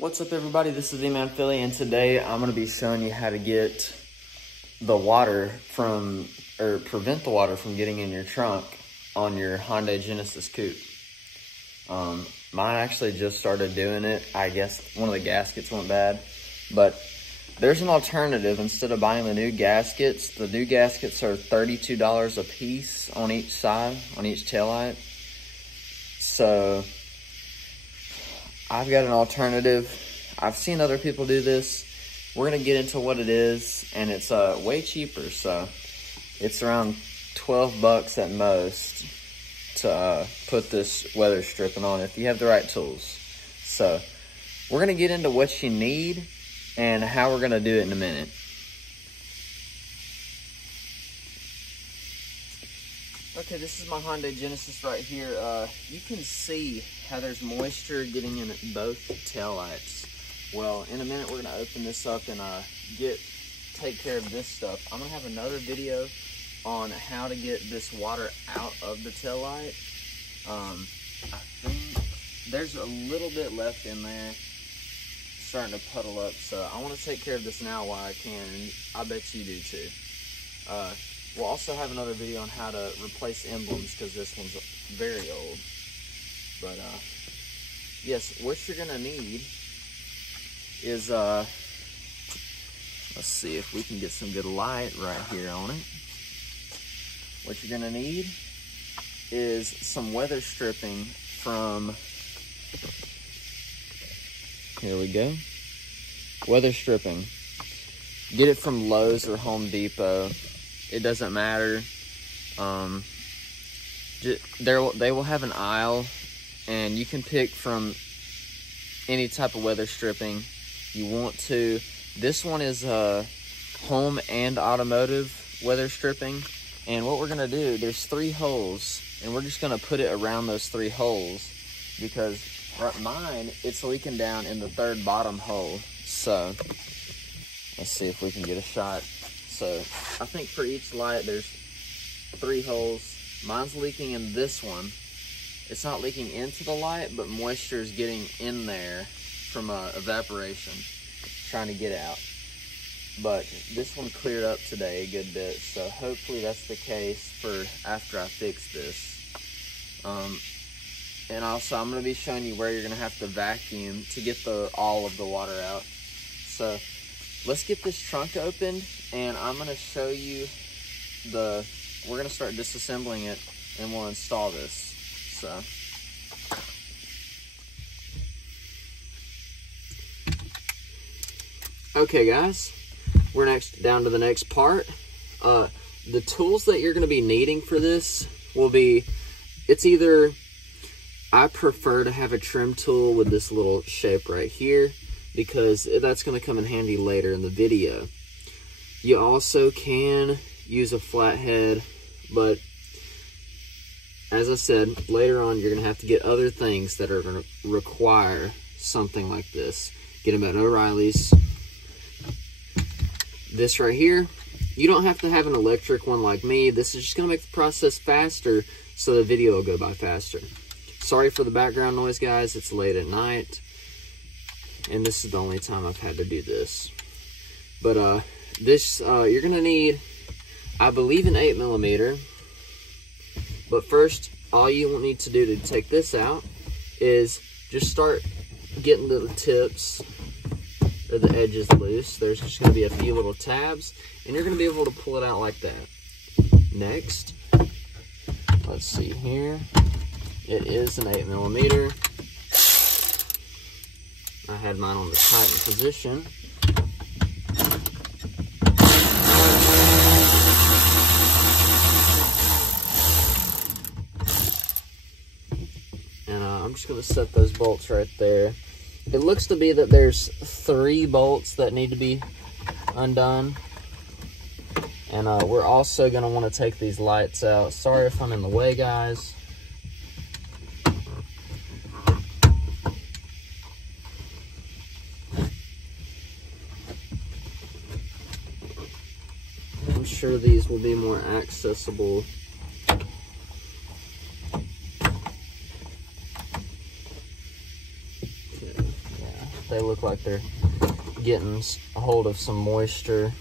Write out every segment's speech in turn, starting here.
What's up, everybody? This is E-Man Philly, and today I'm going to be showing you how to get the water from, or prevent the water from getting in your trunk on your Hyundai Genesis Coupe. Mine actually just started doing it. I guess one of the gaskets went bad, but there's an alternative. Instead of buying the new gaskets are $32 a piece on each side, on each taillight. So I've got an alternative. I've seen other people do this. We're gonna get into what it is, and it's way cheaper. So it's around 12 bucks at most to put this weather stripping on if you have the right tools. So we're gonna get into what you need and how we're gonna do it in a minute. Okay, this is my Hyundai Genesis right here. You can see how there's moisture getting in both taillights. Well, in a minute we're gonna open this up and take care of this stuff. I'm gonna have another video on how to get this water out of the taillight. I think there's a little bit left in there, starting to puddle up, so I want to take care of this now while I can, and I bet you do too. We'll also have another video on how to replace emblems, because this one's very old. But yes, what you're gonna need is let's see if we can get some good light right here on it. What you're gonna need is some weather stripping from, here we go, weather stripping. Get it from Lowe's or Home Depot. It doesn't matter. They will have an aisle, and you can pick from any type of weather stripping you want to. This one is home and automotive weather stripping. And what we're gonna do, there's 3 holes, and we're just gonna put it around those 3 holes, because mine, it's leaking down in the 3rd bottom hole. So let's see if we can get a shot. So I think for each light there's 3 holes. Mine's leaking in this one. It's not leaking into the light, but moisture is getting in there from evaporation, trying to get out. But this one cleared up today a good bit, so hopefully that's the case for after I fix this. And also I'm going to be showing you where you're going to have to vacuum to get all of the water out. So let's get this trunk opened, and I'm going to show you we're going to start disassembling it, and we'll install this. So okay guys, we're down to the next part. The tools that you're going to be needing for this will be, I prefer to have a trim tool with this little shape right here, because that's going to come in handy later in the video. You also can use a flathead, but as I said, later on you're going to have to get other things that are going to require something like this. Get them at O'Reilly's. This right here, you don't have to have an electric one like me. This is just going to make the process faster, so the video will go by faster. Sorry for the background noise, guys. It's late at night, and this is the only time I've had to do this. But you're going to need, I believe, an 8mm. But first, all you will need to do to take this out is just start getting the tips or the edges loose. There's just going to be a few little tabs, and you're going to be able to pull it out like that. Next, let's see here. It is an 8mm. I had mine on the tighten position. And I'm just going to set those bolts right there. It looks to be that there's 3 bolts that need to be undone. And we're also going to want to take these lights out. Sorry if I'm in the way, guys. I'm sure these will be more accessible. Okay, yeah. They look like they're getting a hold of some moisture.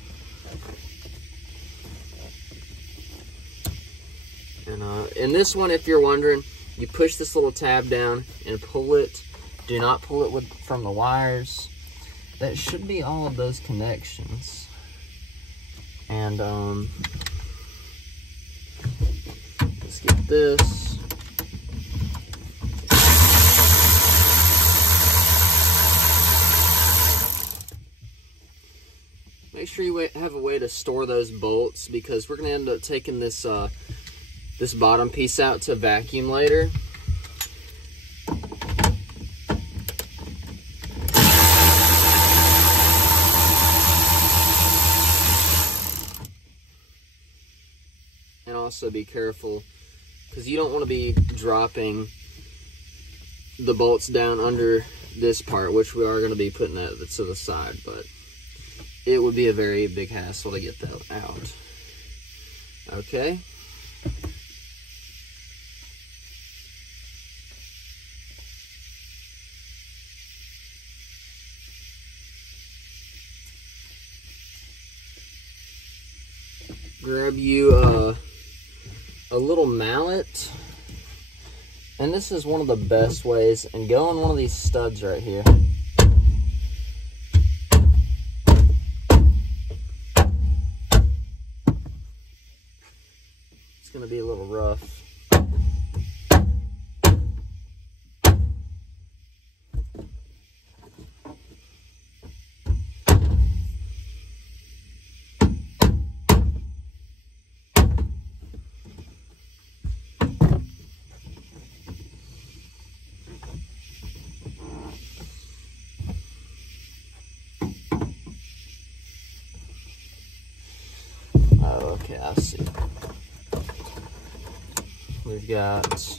And in this one, if you're wondering, you push this little tab down and pull it. Do not pull it from the wires. That should be all of those connections. And let's get this. Make sure you have a way to store those bolts, because we're gonna end up taking this this bottom piece out to vacuum later. And also be careful, because you don't want to be dropping the bolts down under this part, which we are going to be putting that to the side, but it would be a very big hassle to get that out. Okay. Grab you a little mallet, and this is one of the best ways, and go on one of these studs right here. It's going to be a little rough. Okay, I see. We've got,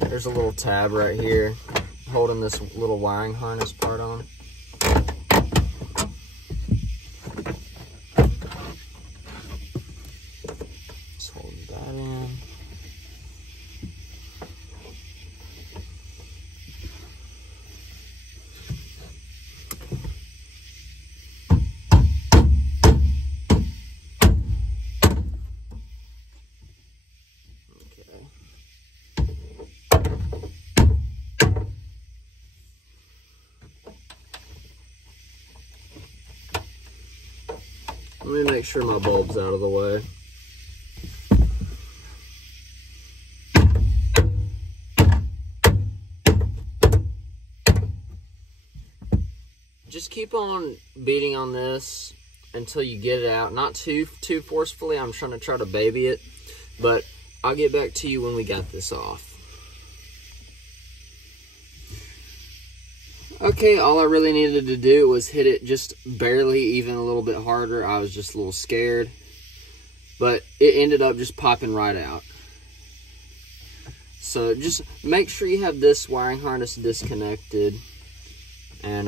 there's a little tab right here holding this little wiring harness part on. Just hold that in. Let me make sure my bulb's out of the way. Just keep on beating on this until you get it out. Not too forcefully. I'm trying to baby it, but I'll get back to you when we got this off. Okay, all I really needed to do was hit it just barely, even a little bit harder. I was just a little scared, but it ended up just popping right out. So just make sure you have this wiring harness disconnected, and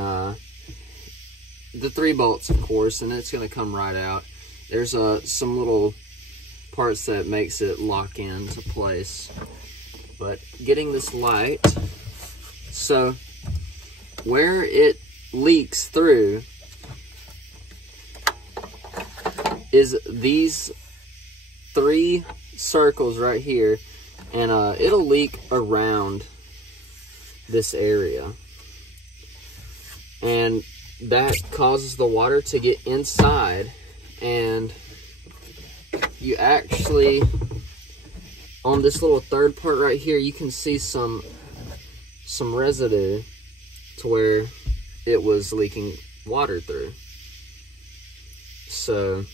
the 3 bolts, of course, and it's going to come right out. There's some little parts that makes it lock into place. But getting this light, so where it leaks through is these 3 circles right here, and it'll leak around this area, and that causes the water to get inside, and you actually, on this little 3rd part right here, you can see some residue to where it was leaking water through. So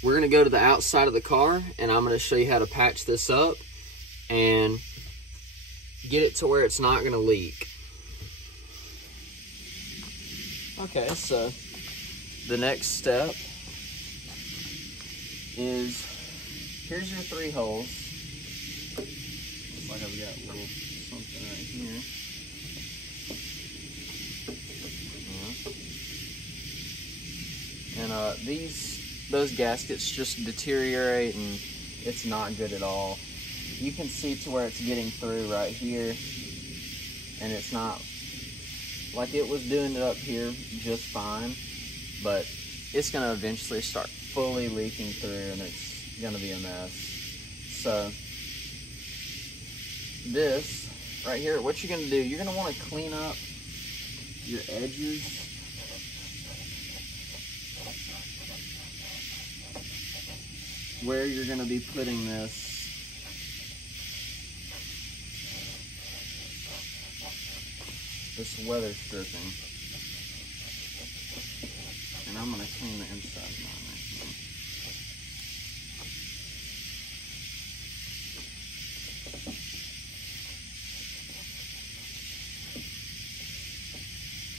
we're going to go to the outside of the car, and I'm going to show you how to patch this up and get it to where it's not going to leak. Okay, so the next step is, here's your 3 holes. Looks like I've got a little something right here. And those gaskets just deteriorate, and it's not good at all. You can see to where it's getting through right here, and it's not, like it was doing it up here just fine, but it's going to eventually start fully leaking through and it's going to be a mess. So this right here, what you're going to do, you're going to want to clean up your edges. Where you're going to be putting this weather stripping. And I'm going to clean the inside of mine actually.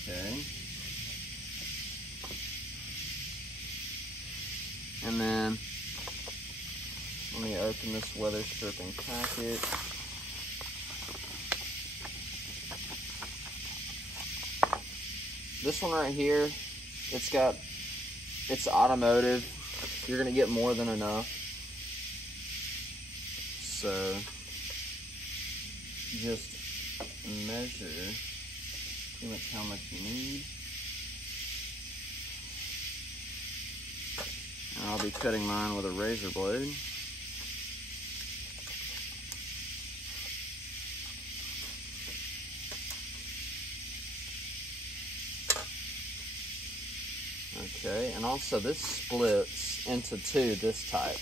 Okay. And then let me open this weather stripping packet. This one right here, it's automotive. You're gonna get more than enough. So just measure pretty much how much you need. And I'll be cutting mine with a razor blade. Okay, and also this splits into two, this type.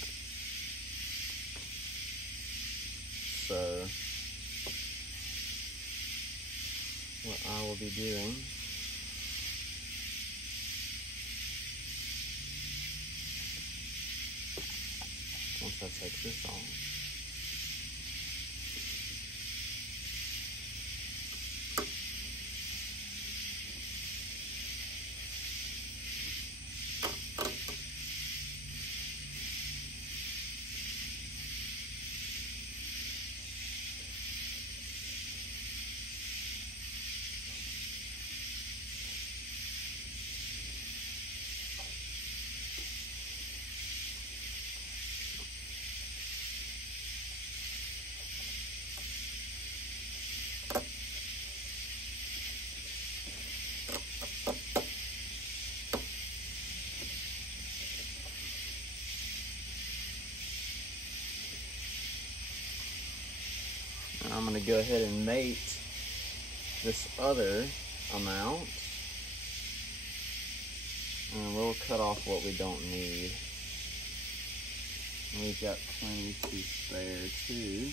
So what I will be doing, once I take this off, and I'm going to go ahead and mate this other amount. And we'll cut off what we don't need. And we've got plenty to spare too.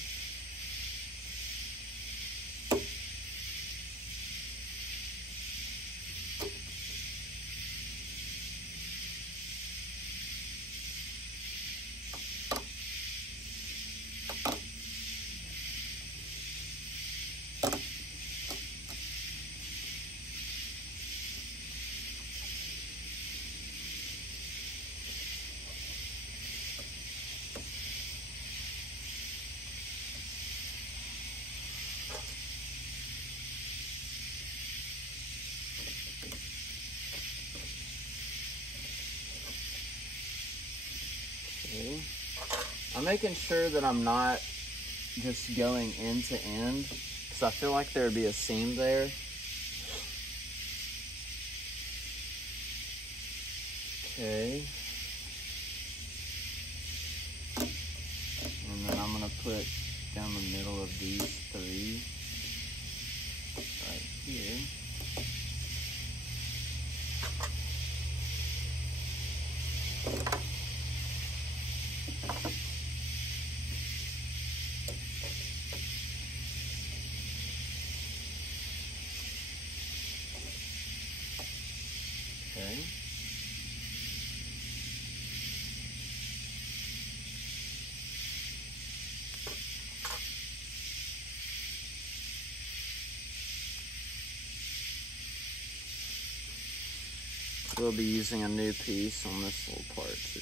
Okay. I'm making sure that I'm not just going end to end, because I feel like there would be a seam there. Okay. And then I'm going to put down the middle of these three right here. Okay. We'll be using a new piece on this little part too.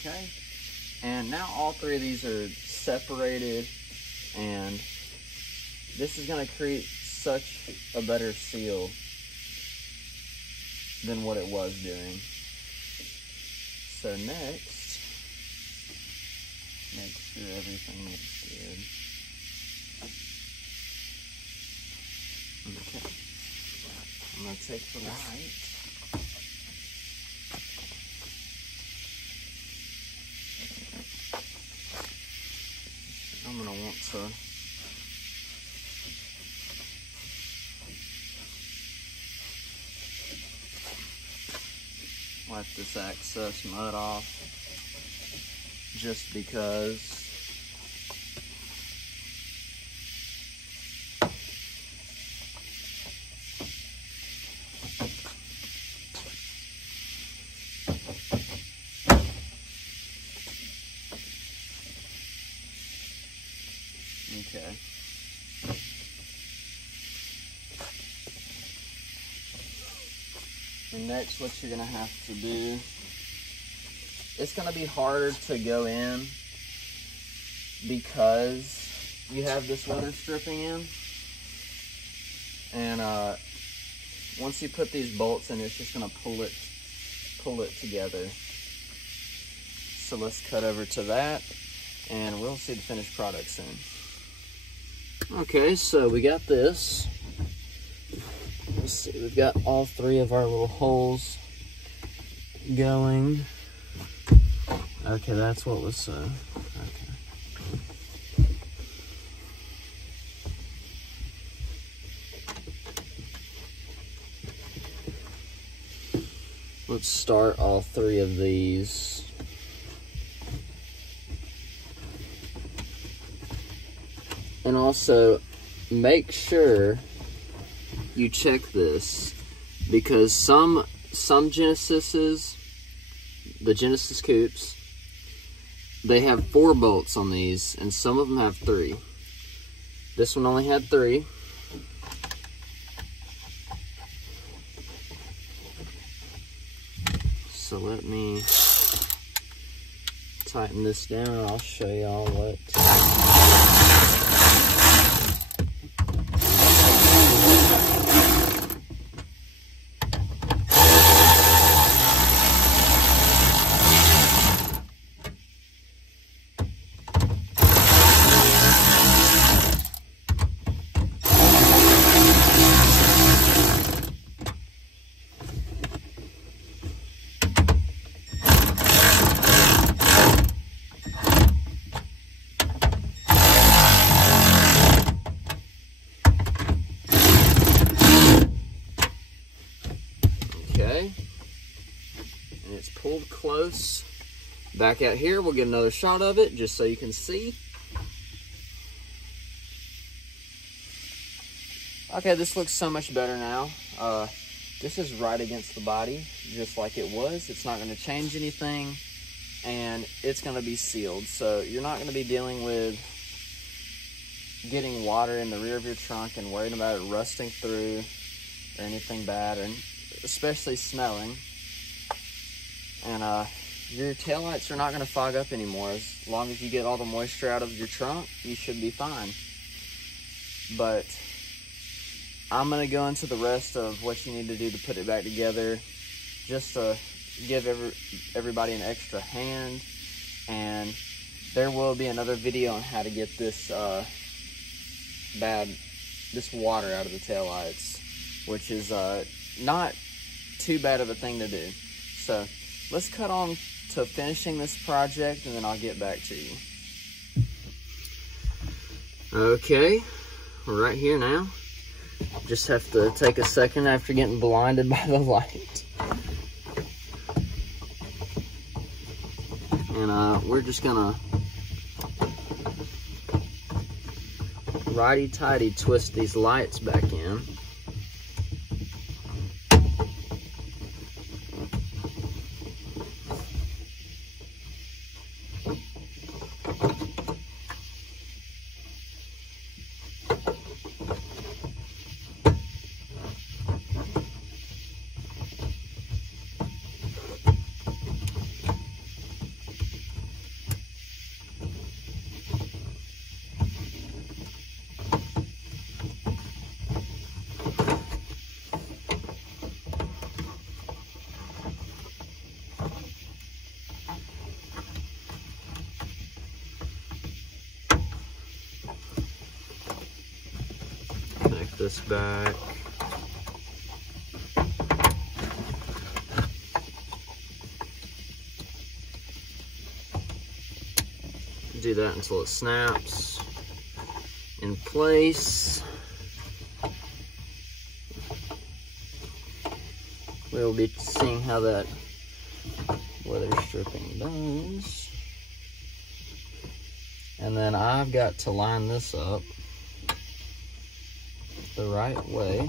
Okay, and now all three of these are separated, and this is going to create such a better seal than what it was doing. So next, make sure everything looks good. Okay, I'm going to take the light. I'm going to want to wipe this excess mud off, just because okay. And next, what you're gonna have to do, it's gonna be harder to go in because you have this weather stripping in. And once you put these bolts in, it's just gonna pull it together. So let's cut over to that, and we'll see the finished product soon. Okay, so we got this. Let's see, we've got all three of our little holes going. Okay, that's what was okay. Let's start all three of these. And also, make sure you check this, because some Genesises, the Genesis Coupes, they have 4 bolts on these, and some of them have 3. This one only had 3. So let me tighten this down, and I'll show y'all what. Okay, and it's pulled close. Back out here, we'll get another shot of it just so you can see. Okay, this looks so much better now. This is right against the body, just like it was. It's not going to change anything, and it's going to be sealed. So you're not going to be dealing with getting water in the rear of your trunk and worrying about it rusting through or anything bad, or especially smelling. And your taillights are not going to fog up anymore. As long as you get all the moisture out of your trunk, you should be fine. But I'm going to go into the rest of what you need to do to put it back together, just to give everybody an extra hand. And there will be another video on how to get this this water out of the taillights, which is not too bad of a thing to do. So let's cut on to finishing this project, and then I'll get back to you. Okay, we're right here now. Just have to take a second after getting blinded by the light. And we're just gonna righty-tighty twist these lights back in. this back. Do that until it snaps in place. We'll be seeing how that weather stripping does. And then I've got to line this up the right way.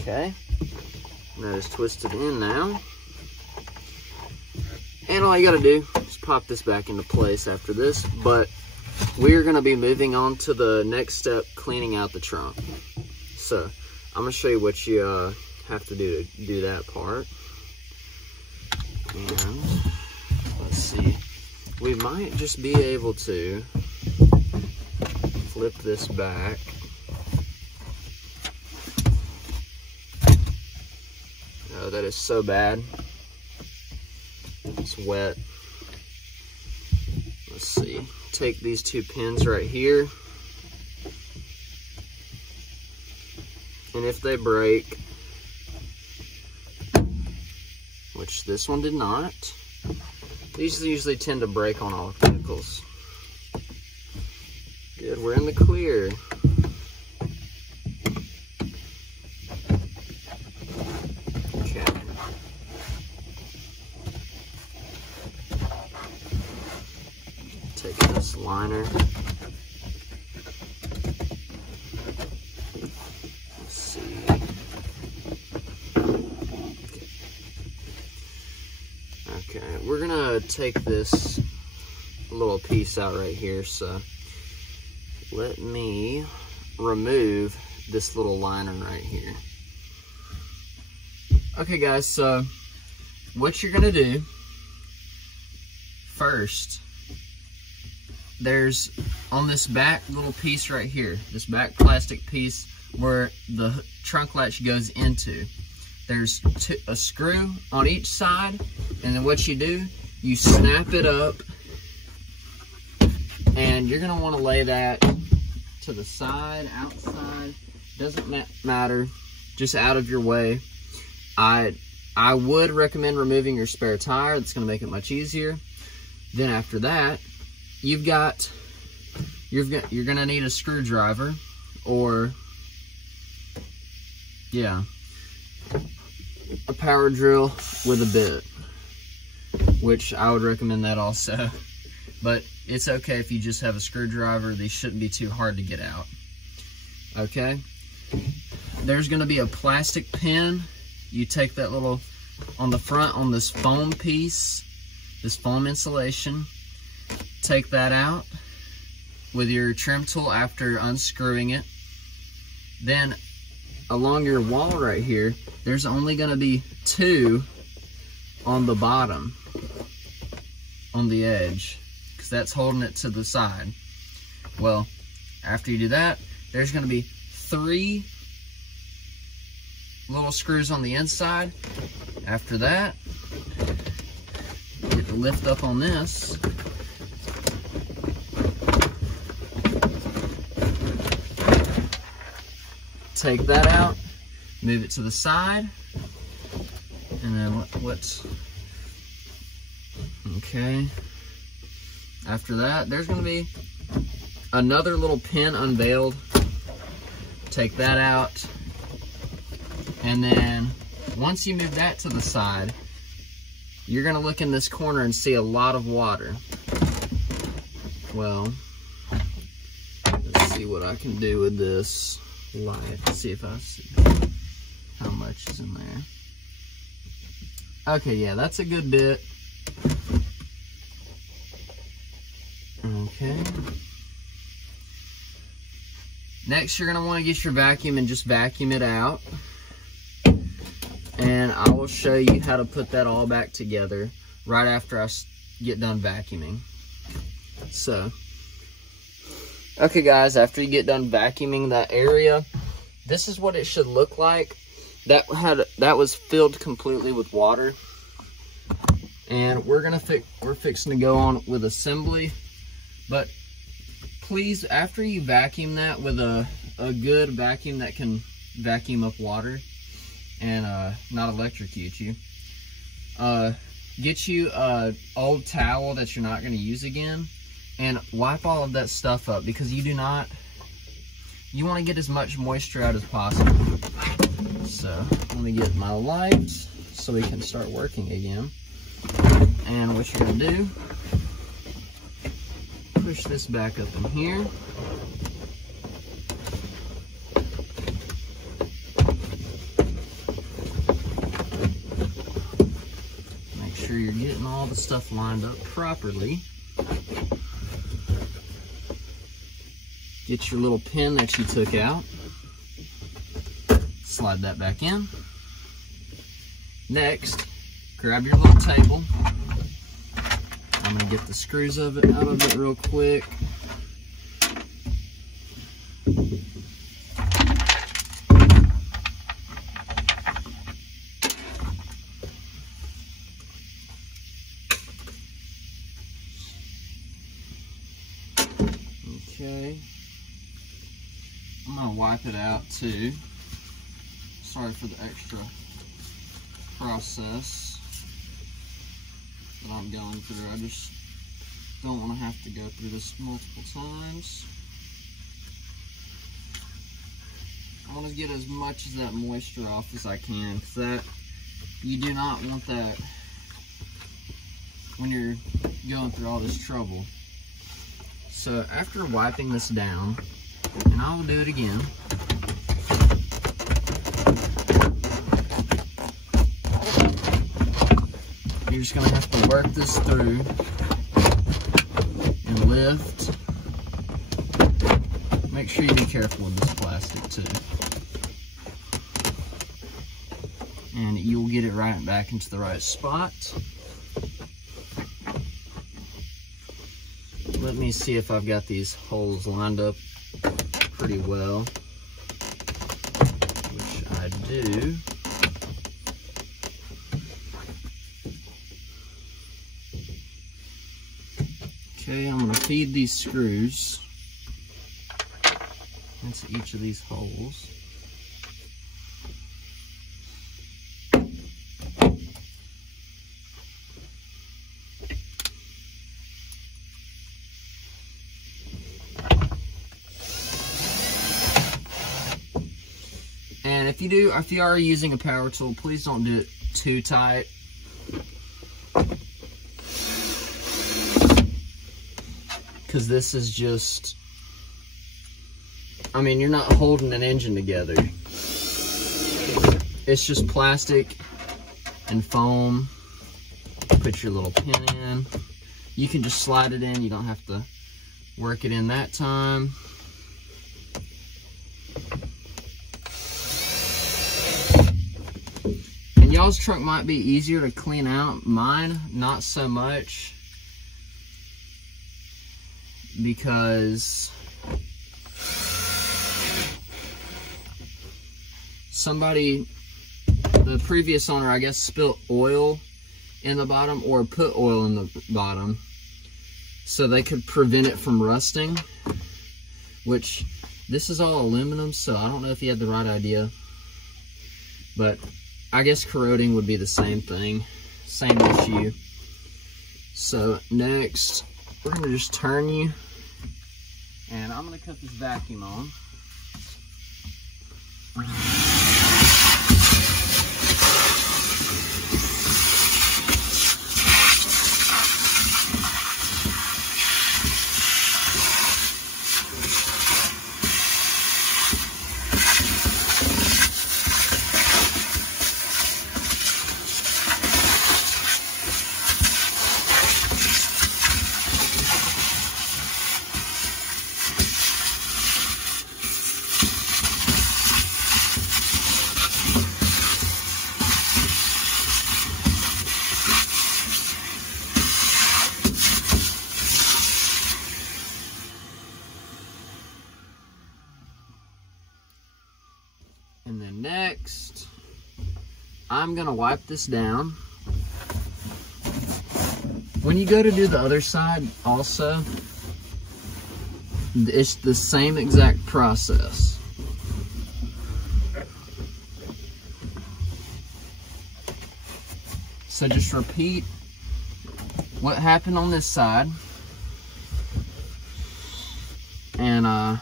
Okay, and that is twisted in now. And all you gotta do is pop this back into place after this, but we're gonna be moving on to the next step, cleaning out the trunk. So I'm gonna show you what you have to do that part. And let's see, we might just be able to flip this back. Oh, that is so bad. It's wet. Let's see. Take these two pins right here. And if they break, which this one did not, these usually tend to break on all vehicles. Good, we're in the clear. Take this liner. Let's see. Okay, we're gonna take this little piece out right here, so let me remove this little liner right here. Okay guys, so what you're gonna do first, there's on this back little piece right here, this back plastic piece where the trunk latch goes into, there's a screw on each side, and then what you do, you snap it up, and you're gonna want to lay that to the side, outside, doesn't matter, just out of your way. I would recommend removing your spare tire. That's gonna make it much easier. Then after that, you're gonna need a screwdriver, or yeah, a power drill with a bit, which I would recommend that also. But it's okay if you just have a screwdriver. These shouldn't be too hard to get out. Okay, there's gonna be a plastic pin. You take that little, on the front, on this foam piece, this foam insulation, take that out with your trim tool after unscrewing it. Then along your wall right here, there's only gonna be 2 on the bottom, on the edge, because that's holding it to the side. Well, after you do that, there's gonna be 3 little screws on the inside. After that, get the lift up on this. Take that out, move it to the side, and then what's okay. After that, there's going to be another little pin unveiled. Take that out, and then once you move that to the side, you're going to look in this corner and see a lot of water. Well, let's see what I can do with this light. See if I see how much is in there. Okay, yeah, that's a good bit. Okay. Next, you're gonna want to get your vacuum and just vacuum it out. And I will show you how to put that all back together right after I get done vacuuming. So, okay guys, after you get done vacuuming that area, this is what it should look like. That was filled completely with water. And we're fixing to go on with assembly. But please, after you vacuum that with a good vacuum that can vacuum up water and not electrocute you, get you an old towel that you're not going to use again and wipe all of that stuff up, because you want to get as much moisture out as possible. So let me get my light so we can start working again. And what you're going to do, push this back up in here. Make sure you're getting all the stuff lined up properly. Get your little pin that you took out. Slide that back in. Next, grab your little table. I'm gonna get the screws out of it real quick. Okay. I'm gonna wipe it out too. Sorry for the extra process that I'm going through. I just don't want to have to go through this multiple times. I want to get as much of that moisture off as I can, because you do not want that when you're going through all this trouble. So after wiping this down, and I will do it again, you're just going to have to work this through and lift. Make sure you be careful with this plastic too. And you'll get it right back into the right spot. Let me see if I've got these holes lined up pretty well, which I do. Okay, I'm going to feed these screws into each of these holes. And if you are using a power tool, please don't do it too tight. Because this is just, I mean, you're not holding an engine together. It's just plastic and foam. Put your little pin in. You can just slide it in. You don't have to work it in that time. And y'all's truck might be easier to clean out. Mine, not so much. Because the previous owner, I guess, spilled oil in the bottom or put oil in the bottom so they could prevent it from rusting, which this is all aluminum, so I don't know if he had the right idea, but I guess corroding would be the same thing, same issue. So next, we're going to just turn you, and I'm going to cut this vacuum on. And then next, I'm gonna wipe this down when you go to do the other side also, it's the same exact process. So just repeat what happened on this side, and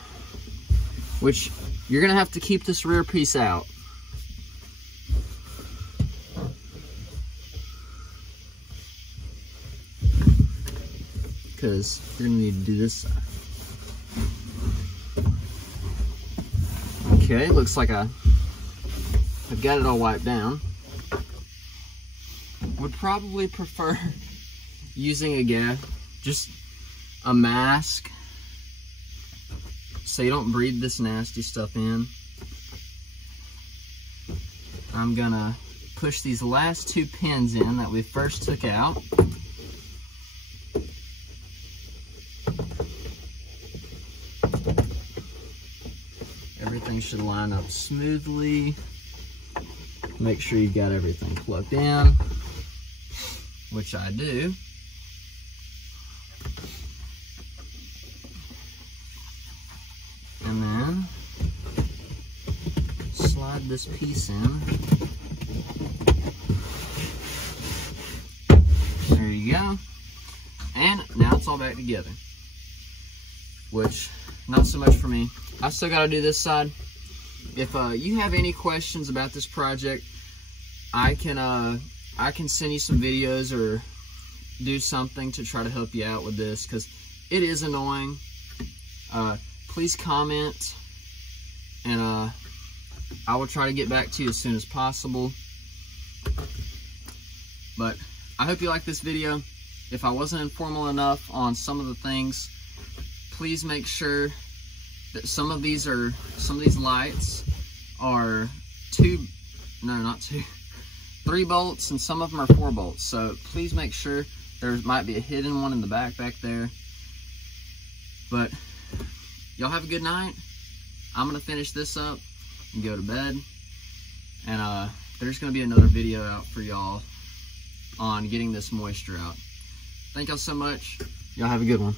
which you're gonna have to keep this rear piece out. Because you're gonna need to do this side. Okay, looks like I've got it all wiped down. Would probably prefer using just a mask, so you don't breathe this nasty stuff in. I'm gonna push these last 2 pins in that we first took out. Everything should line up smoothly. Make sure you got everything plugged in, which I do. And then slide this piece in. There you go. And now it's all back together. Which, not so much for me. I still gotta do this side. If you have any questions about this project, I can send you some videos or do something to try to help you out with this, because it is annoying. Please comment, and I will try to get back to you as soon as possible. But I hope you like this video. If I wasn't informal enough on some of the things, please make sure that some of these lights are 3 bolts, and some of them are 4 bolts. So please make sure. There might be a hidden one in the back there. But y'all have a good night. I'm gonna finish this up and go to bed. And there's gonna be another video out for y'all on getting this moisture out. Thank y'all so much. Y'all have a good one.